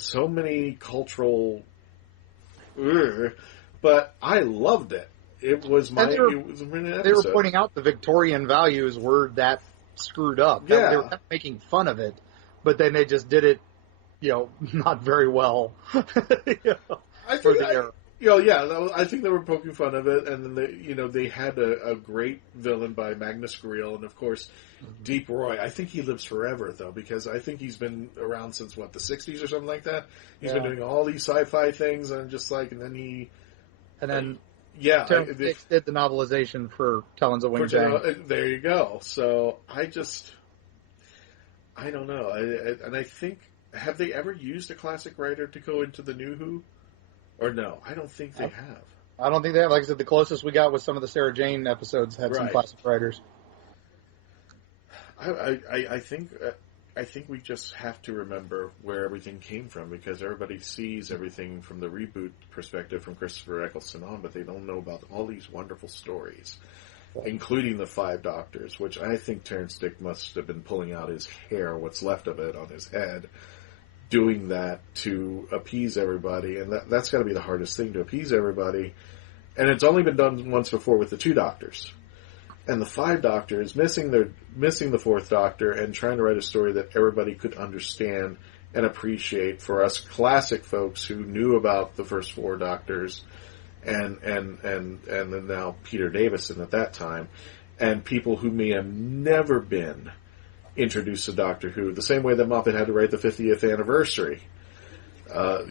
so many cultural, but I loved it. It was my. They were pointing out the Victorian values were that screwed up. Yeah. They were making fun of it, but then they just did it, not very well. I think they were poking fun of it, and then they had a great villain by Magnus Greel, and of course, Deep Roy. I think he lives forever though, because I think he's been around since the 60s or something like that. He's been doing all these sci-fi things, and I'm just like, and then Terrance Dicks did the novelization for Talons of Weng-Chiang. There you go. So I don't know, and I think, have they ever used a classic writer to go into the New Who? Or no, I don't think they have. I don't think they have. Like I said, the closest we got was some of the Sarah Jane episodes had some classic writers. I think I think we just have to remember where everything came from, because everybody sees everything from the reboot perspective from Christopher Eccleston on, but they don't know about all these wonderful stories, including the Five Doctors, which I think Terrance Dicks must have been pulling out his hair, what's left of it, on his head, doing that to appease everybody, and that's got to be the hardest thing, to appease everybody. And it's only been done once before with the Two Doctors. And the Five Doctors missing the Fourth Doctor and trying to write a story that everybody could understand and appreciate for us classic folks who knew about the first four Doctors and then now Peter Davison at that time, and people who may have never been introduced to Doctor Who, the same way that Moffat had to write the 50th anniversary.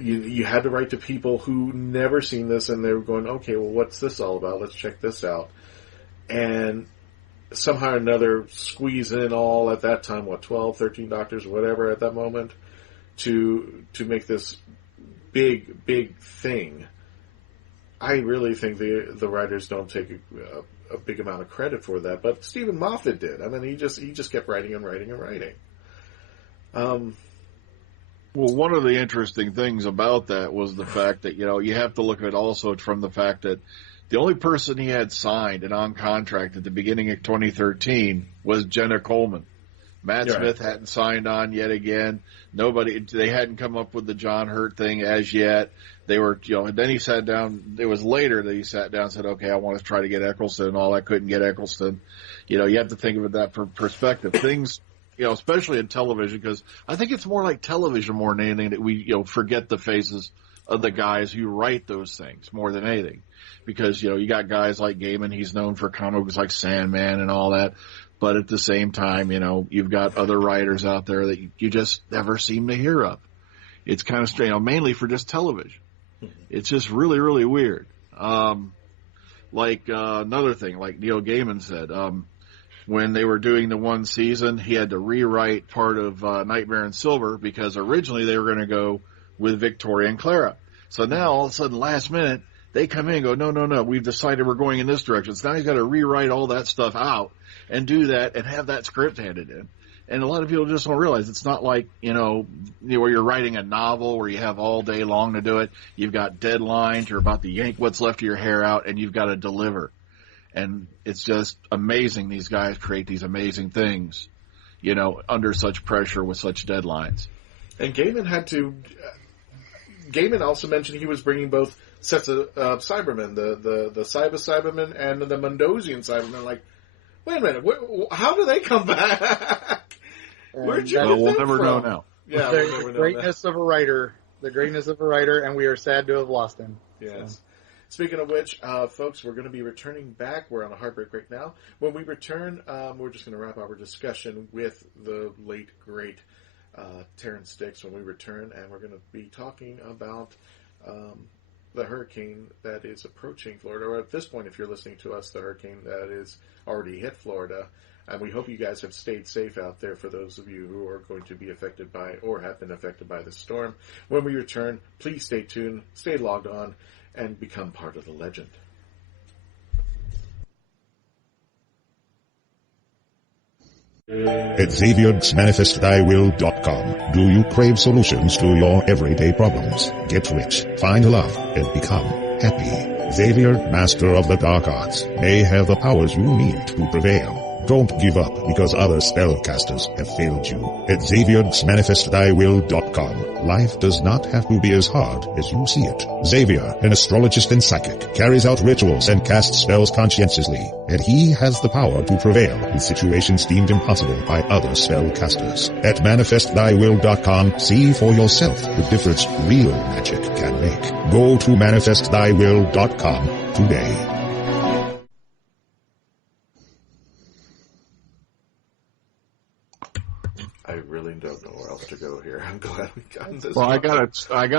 You had to write to people who never seen this, and they were going, okay, well, what's this all about? Let's check this out. And somehow or another squeeze in all, at that time, 12, 13 Doctors, or whatever at that moment, to make this big, big thing. I really think the writers don't take a big amount of credit for that, but Stephen Moffat did. I mean, he just kept writing and writing and writing. Well, one of the interesting things about that was the fact that, you have to look at it also from the fact that the only person he had signed and on contract at the beginning of 2013 was Jenna Coleman. Matt Smith hadn't signed on yet again. They hadn't come up with the John Hurt thing as yet. They were, and then he sat down. It was later that he sat down and said, okay, I want to try to get Eccleston and all. I couldn't get Eccleston. You have to think of it that from perspective. Things, especially in television, because I think it's more like television more than anything that we, forget the faces of the guys who write those things more than anything. Because, you got guys like Gaiman, he's known for comic books like Sandman and all that. But at the same time, you've got other writers out there that you just never seem to hear of. It's kind of strange, mainly for just television. It's just really, really weird. Another thing, like Neil Gaiman said, when they were doing the one season, he had to rewrite part of Nightmare in Silver because originally they were going to go with Victoria and Clara. So now, all of a sudden, last minute, they come in and go, no, we've decided we're going in this direction. So now he's got to rewrite all that stuff out and do that and have that script handed in. And a lot of people just don't realize it's not like, where you're writing a novel where you have all day long to do it. You've got deadlines. You're about to yank what's left of your hair out, and you've got to deliver. And it's just amazing these guys create these amazing things, under such pressure with such deadlines. And Gaiman also mentioned he was bringing both sets of Cybermen, the Cybermen and the Mendosian Cybermen. Like, wait a minute, how do they come back? Where'd you get we'll them never from? know now. Yeah, the greatness of a writer, and we are sad to have lost him. Yes. So. Speaking of which, folks, we're going to be returning back. We're on a heartbreak right now. When we return, we're just going to wrap up our discussion with the late, great Terrance Dicks when we return, and we're going to be talking about the hurricane that is approaching Florida, or at this point, if you're listening to us, the hurricane that is already hit Florida. And we hope you guys have stayed safe out there for those of you who are going to be affected by or have been affected by the storm. When we return, please stay tuned, stay logged on, and become part of the legend. At Xavier'sManifestThyWill.com. Do you crave solutions to your everyday problems? Get rich, find love, and become happy. Xavier, Master of the Dark Arts, may have the powers you need to prevail. Don't give up because other spellcasters have failed you. At Xavier'sManifestThyWill.com. Life does not have to be as hard as you see it. Xavier, an astrologist and psychic, carries out rituals and casts spells conscientiously, and he has the power to prevail in situations deemed impossible by other spellcasters. At ManifestThyWill.com, see for yourself the difference real magic can make. Go to ManifestThyWill.com today. I really don't know where else to go here. I'm glad we got this. Well, I got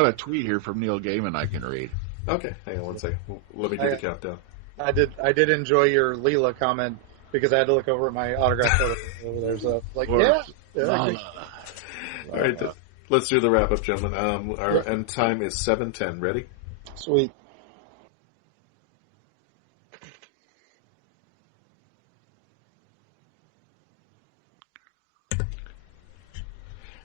a tweet here from Neil Gaiman I can read. Okay, hang on one second. Let me do the countdown. I did enjoy your Leela comment because I had to look over at my autograph photo over there. So All right, let's do the wrap up, gentlemen. Our end time is 7:10. Ready? Sweet.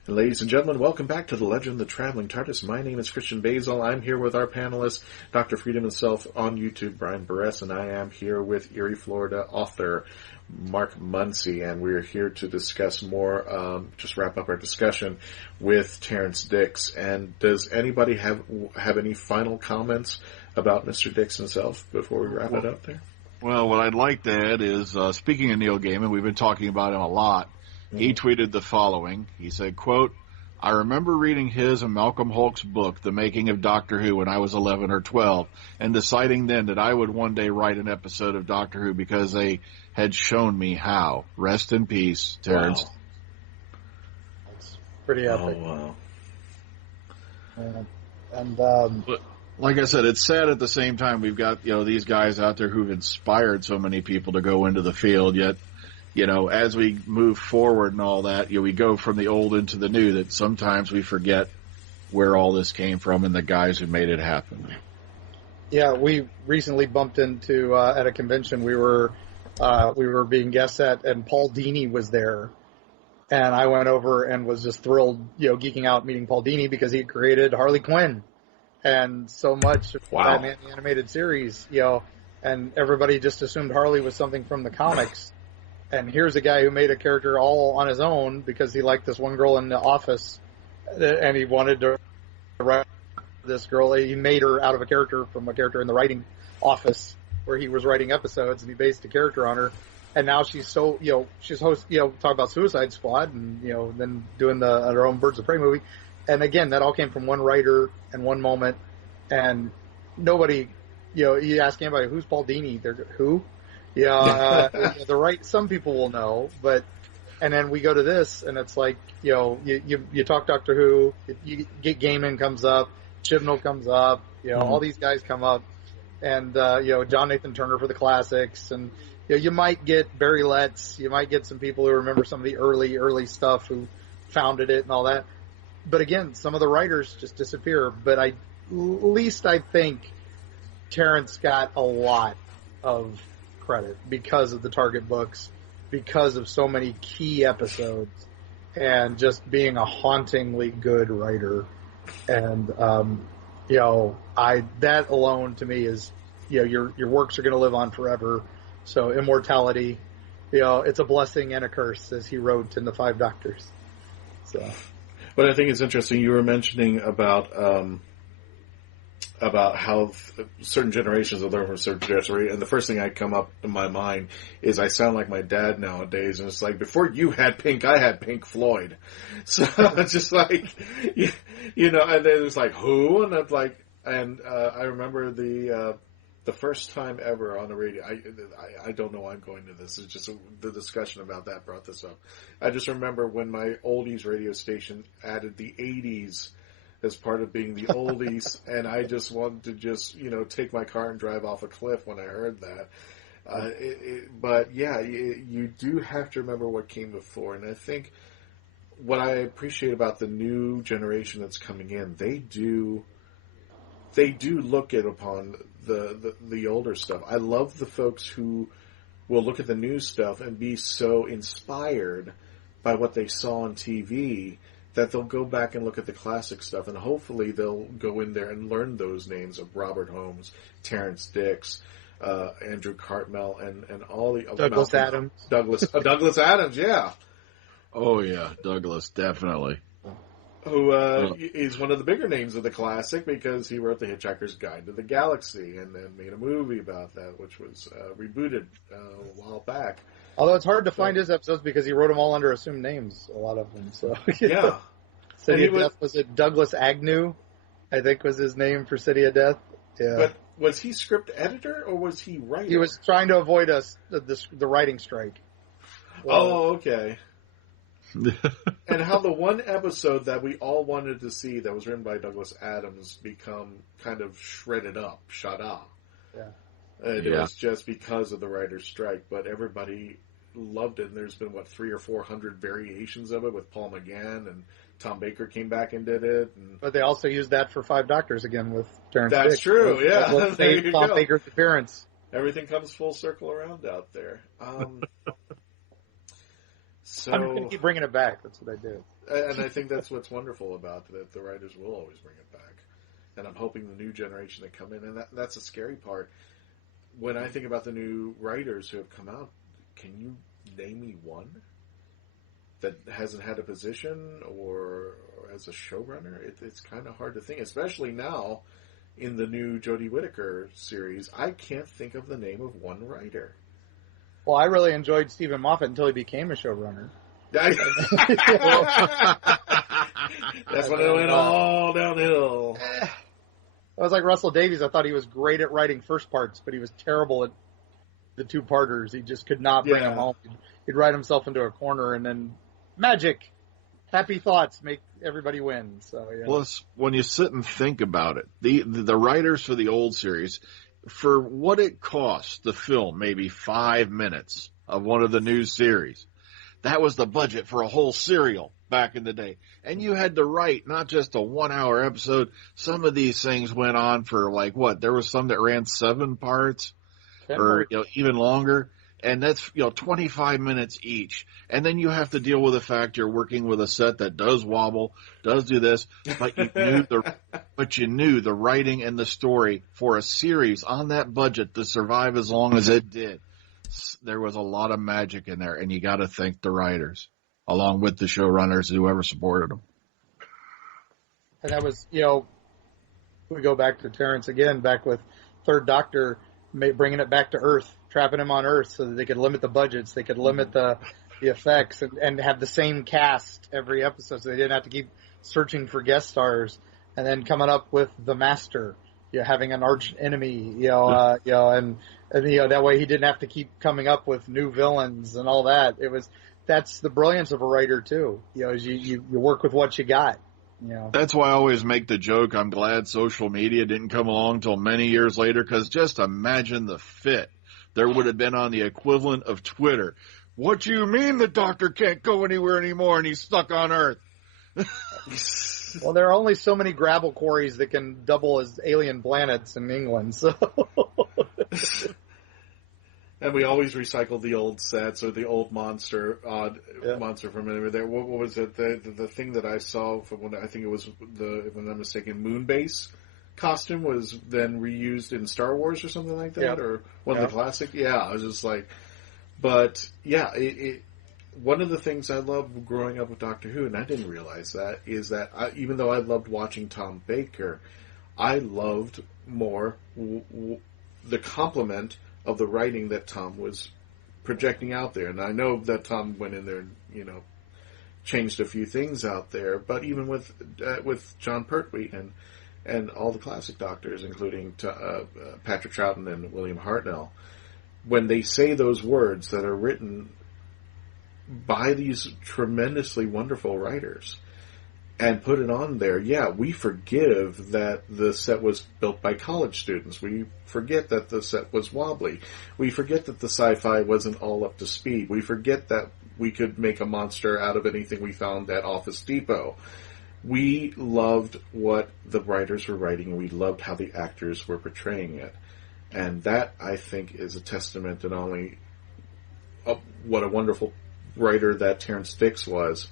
And ladies and gentlemen, welcome back to the Legend of the Traveling Tardis. My name is Christian Basel. I'm here with our panelists, Dr. Freedom himself on YouTube, Brian Burress, and I am here with Erie, Florida author Mark Muncy, and we're here to discuss more, just wrap up our discussion with Terrance Dicks. And does anybody have any final comments about Mr. Dicks himself before we wrap it up there? Well, what I'd like to add is, speaking of Neil Gaiman, we've been talking about him a lot. He tweeted the following. He said, quote, "I remember reading his and Malcolm Hulke's book, The Making of Doctor Who, when I was 11 or 12, and deciding then that I would one day write an episode of Doctor Who because they had shown me how. Rest in peace, Terrance." Wow. That's pretty epic. Oh, wow. But like I said, it's sad at the same time we've got, these guys out there who've inspired so many people to go into the field, yet as we move forward and all that, we go from the old into the new, that sometimes we forget where all this came from and the guys who made it happen. Yeah, we recently bumped into, at a convention we were being guests at, and Paul Dini was there. And I went over and was just thrilled, geeking out meeting Paul Dini because he created Harley Quinn and so much of that animated series, and everybody just assumed Harley was something from the comics. And here's a guy who made a character all on his own because he liked this one girl in the office, and he wanted to write this girl. He made her out of a character from a character in the writing office where he was writing episodes, and he based a character on her. And now she's so, she's talk about Suicide Squad, and then doing her own Birds of Prey movie. And again, that all came from one writer and one moment. And nobody, you ask anybody, who's Paul Dini? They're who? Some people will know, and then we go to this, and it's like, you talk Doctor Who, you get Gaiman comes up, Chibnall comes up, all these guys come up, and, John Nathan Turner for the classics, and, you might get Barry Letts, you might get some people who remember some of the early stuff who founded it and all that. But again, some of the writers just disappear, but at least I think Terrance got a lot of credit because of the Target books, because of so many key episodes, and just being a hauntingly good writer. And that alone to me is, your works are going to live on forever. So immortality, it's a blessing and a curse, as he wrote in the Five Doctors. So, but I think it's interesting. You were mentioning about how certain generations have learned from certain generations, and the first thing I come up in my mind is I sound like my dad nowadays, and it's like, before you had Pink, I had Pink Floyd. So it's just like, and then it's like, who? And I'm like, I remember the first time ever on the radio, I don't know why I'm going to this, it's just the discussion about that brought this up. I just remember when my oldies radio station added the 80s as part of being the oldies, and I just wanted to take my car and drive off a cliff when I heard that. But yeah, you do have to remember what came before, and I think what I appreciate about the new generation that's coming in, they do look upon the older stuff. I love the folks who will look at the new stuff and be so inspired by what they saw on TV that they'll go back and look at the classic stuff, and hopefully they'll go in there and learn those names of Robert Holmes, Terrance Dicks, Andrew Cartmel, and all the Douglas Adams. Douglas Adams, yeah. Oh yeah, Douglas, definitely. Who is one of the bigger names of the classic because he wrote The Hitchhiker's Guide to the Galaxy and then made a movie about that, which was rebooted a while back. Although it's hard to find his episodes because he wrote them all under assumed names, a lot of them. So yeah. City of Death, was it Douglas Agnew? I think was his name for City of Death. Yeah. But was he script editor or was he writer? He was trying to avoid the writing strike. Oh, okay. And how the one episode that we all wanted to see that was written by Douglas Adams become kind of shredded up, shut up. Yeah. And it was just because of the writer's strike, but everybody loved it, and there's been, 300 or 400 variations of it with Paul McGann, and Tom Baker came back and did it. And but they also used that for Five Doctors again with Terrance That's Dicks. true, yeah. There you Tom Baker's appearance. Everything comes full circle around out there. So I'm going to keep bringing it back. That's what I do. And I think that's what's wonderful about it, that the writers will always bring it back. And I'm hoping the new generation that come in, and that's the scary part. When I think about the new writers who have come out, can you name me one that hasn't had a position or as a showrunner? It's kind of hard to think, especially now in the new Jodie Whittaker series. I can't think of the name of one writer. Well, I really enjoyed Stephen Moffat until he became a showrunner. That's when it went all downhill. I was like Russell Davies. I thought he was great at writing first parts, but he was terrible at the two-parters. He just could not bring them home. He'd write himself into a corner, and then magic, happy thoughts make everybody win. So yeah. Plus, when you sit and think about it, the writers for the old series, for what it cost to film maybe 5 minutes of one of the new series, that was the budget for a whole serial back in the day. And you had to write not just a 1 hour episode. Some of these things went on for there was some that ran 7 parts or even longer. And that's, 25 minutes each. And then you have to deal with the fact you're working with a set that does wobble, does do this, but you knew the writing and the story for a series on that budget to survive as long as it did. There was a lot of magic in there, and you got to thank the writers, along with the showrunners, whoever supported them. And that was, we go back to Terrance again, back with Third Doctor, bringing it back to Earth, trapping him on Earth so that they could limit the budgets, they could limit the effects, and have the same cast every episode, so they didn't have to keep searching for guest stars, and then coming up with the Master, having an arch enemy, and that way he didn't have to keep coming up with new villains and all that. That's the brilliance of a writer too. Is you work with what you got. That's why I always make the joke, I'm glad social media didn't come along till many years later, because just imagine the fit there would have been on the equivalent of Twitter. What do you mean the Doctor can't go anywhere anymore and he's stuck on Earth? Well, there are only so many gravel quarries that can double as alien planets in England, so... And we always recycle the old sets or the old monster from anywhere there. What was it? The thing that I saw from when I think it was if I'm not mistaken, Moonbase costume was then reused in Star Wars or something like that, or one of the classic. Yeah, I was just like, but yeah, one of the things I loved growing up with Doctor Who, and I didn't realize that, is that even though I loved watching Tom Baker, I loved more the compliment of the writing that Tom was projecting out there. And I know that Tom went in there and, changed a few things out there, but even with John Pertwee and all the classic Doctors, including Patrick Troughton and William Hartnell, when they say those words that are written by these tremendously wonderful writers and put it on there, we forgive that the set was built by college students. We forget that the set was wobbly. We forget that the sci-fi wasn't all up to speed. We forget that we could make a monster out of anything we found at Office Depot. We loved what the writers were writing, and we loved how the actors were portraying it. And that, I think, is a testament to not only what a wonderful writer that Terrance Dicks was,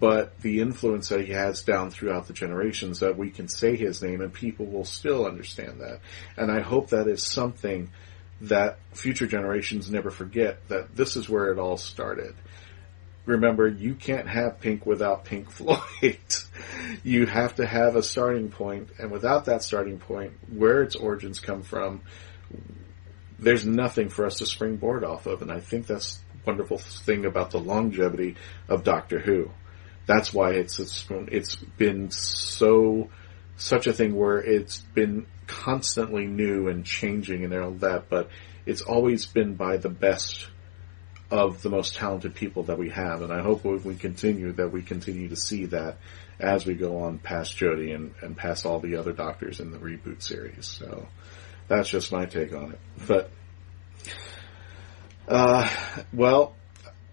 but the influence that he has down throughout the generations, that we can say his name and people will still understand that. And I hope that is something that future generations never forget, that this is where it all started. Remember, you can't have Pink without Pink Floyd. You have to have a starting point, and without that starting point, where its origins come from, there's nothing for us to springboard off of. And I think that's the wonderful thing about the longevity of Doctor Who. That's why it's been such a thing where it's been constantly new and changing and all that, but it's always been by the best of the most talented people that we have. And I hope if we continue to see that as we go on past Jodie and past all the other Doctors in the reboot series. So that's just my take on it. But, well,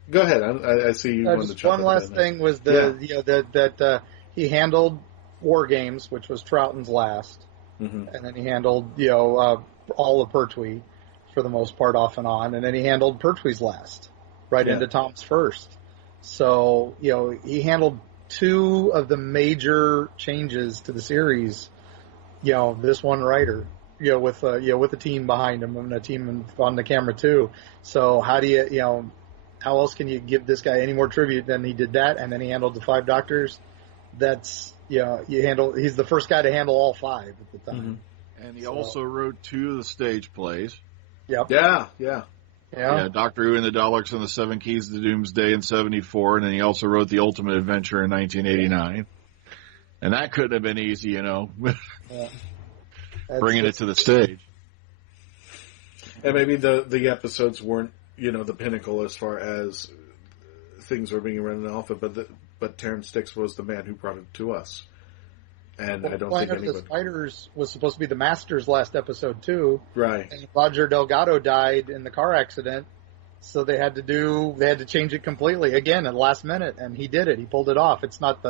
go ahead. I see you wanted to jump in. One last thing was that he handled War Games, which was Troughton's last, and then he handled all of Pertwee for the most part, off and on, and then he handled Pertwee's last, into Tom's first. So, he handled 2 of the major changes to the series, this one writer, with a team behind him and a team on the camera too. So how do you, how else can you give this guy any more tribute than he did that? And then he handled the 5 doctors. That's, he's the first guy to handle all 5 at the time. Mm-hmm. And he also wrote 2 of the stage plays. Yep. Yeah, Doctor Who and the Daleks and the 7 Keys to Doomsday in 1974, and then he also wrote The Ultimate Adventure in 1989. And that couldn't have been easy, bringing it to the stage. And maybe the episodes weren't, the pinnacle as far as things were being written off of, but Terrance Dicks was the man who brought it to us. And I don't think anybody... The Spiders was supposed to be the Master's last episode too, right? And Roger Delgado died in the car accident, so they had to change it completely again at the last minute, and he did it. He pulled it off. It's not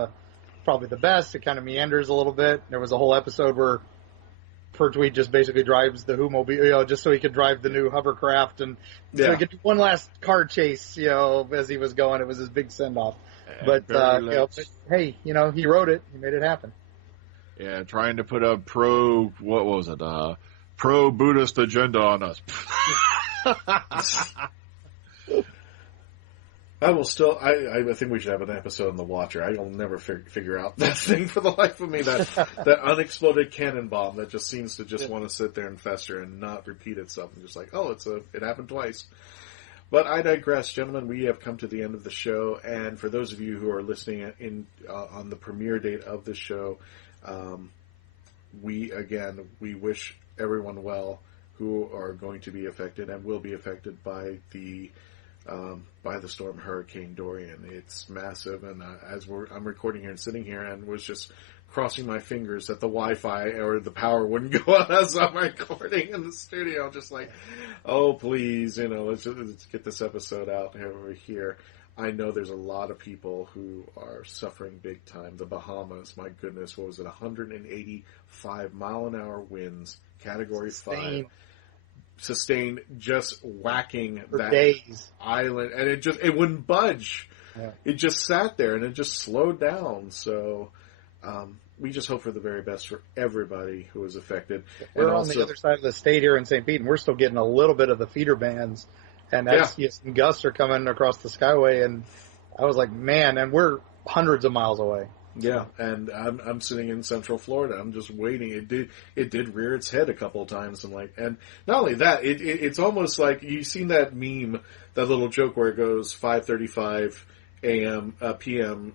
probably the best. It kind of meanders a little bit. There was a whole episode where Pertwee just basically drives the Who-mobile, just so he could drive the new hovercraft, and so he could do one last car chase, as he was going. It was his big send-off. But hey, he wrote it. He made it happen. Yeah, trying to put a pro-Buddhist agenda on us. I think we should have an episode on The Watcher. I will never figure out that thing for the life of me, that unexploded cannon bomb that just seems to want to sit there and fester and not repeat itself. And just like, it happened twice. But I digress, gentlemen. We have come to the end of the show, and for those of you who are listening on the premiere date of the show, we wish everyone well who are going to be affected and will be affected by the storm Hurricane Dorian. It's massive, and I'm recording here and sitting here and was just crossing my fingers that the Wi-Fi or the power wouldn't go on as I'm recording in the studio. Just like, oh please, let's get this episode out over here. I know there's a lot of people who are suffering big time. The Bahamas, my goodness, what was it? 185 mile an hour winds, Category 5. Sustained, just whacking for that days. Island, and it wouldn't budge. Yeah. It just sat there and it just slowed down. So we just hope for the very best for everybody who is affected. We're on the other side of the state here in St. Pete, and we're still getting a little bit of the feeder bands, and some gusts are coming across the Skyway, and I was like, man, and we're hundreds of miles away. Yeah, and I'm sitting in Central Florida. I'm just waiting. It did rear its head a couple of times. And not only that, it's almost like you've seen that meme, that little joke where it goes 5:35 p.m.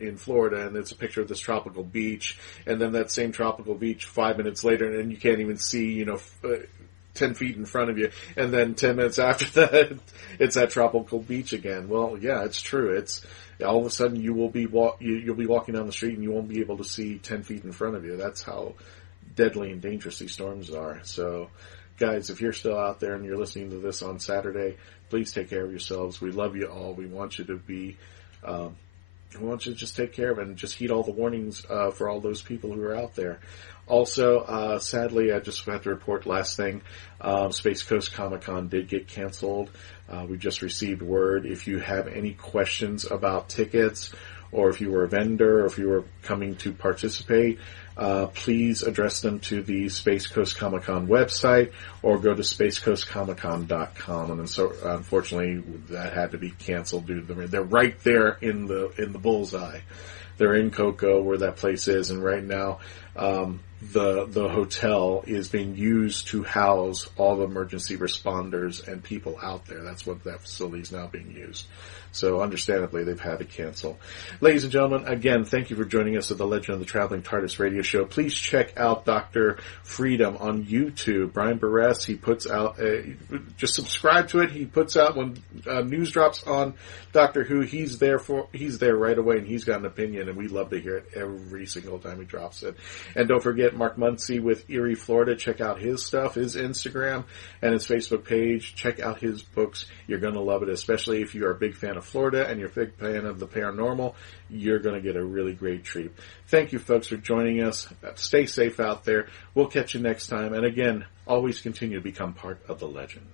in Florida, and it's a picture of this tropical beach, and then that same tropical beach 5 minutes later, and you can't even see 10 feet in front of you, and then 10 minutes after that, it's that tropical beach again. Well, yeah, it's true. It's all of a sudden you'll be walking down the street and you won't be able to see 10 feet in front of you. That's how deadly and dangerous these storms are. So, guys, if you're still out there and you're listening to this on Saturday, please take care of yourselves. We love you all. We want you to be, we want you to just take care of it and just heed all the warnings for all those people who are out there. Also, sadly, I just have to report last thing. Space Coast Comic-Con did get canceled. We just received word. If you have any questions about tickets, or if you were a vendor, or if you were coming to participate, please address them to the Space Coast Comic-Con website, or go to spacecoastcomiccon.com. And so, unfortunately, that had to be canceled due to they're right there in the bullseye. They're in Cocoa, where that place is, and right now, the hotel is being used to house all the emergency responders and people out there. That's what that facility is now being used. So understandably, they've had to cancel. Ladies and gentlemen, again, thank you for joining us at the Legend of the Traveling TARDIS radio show. Please check out Dr. Freedom on YouTube. Brian Burress, he puts out, just subscribe to it. He puts out when news drops on Doctor Who, he's there right away, and he's got an opinion, and we love to hear it every single time he drops it. And don't forget Mark Muncy with Erie, Florida. Check out his stuff, his Instagram, and his Facebook page. Check out his books. You're going to love it, especially if you are a big fan of Florida and you're a big fan of the paranormal. You're going to get a really great treat. Thank you, folks, for joining us. Stay safe out there. We'll catch you next time. And again, always continue to become part of the legend.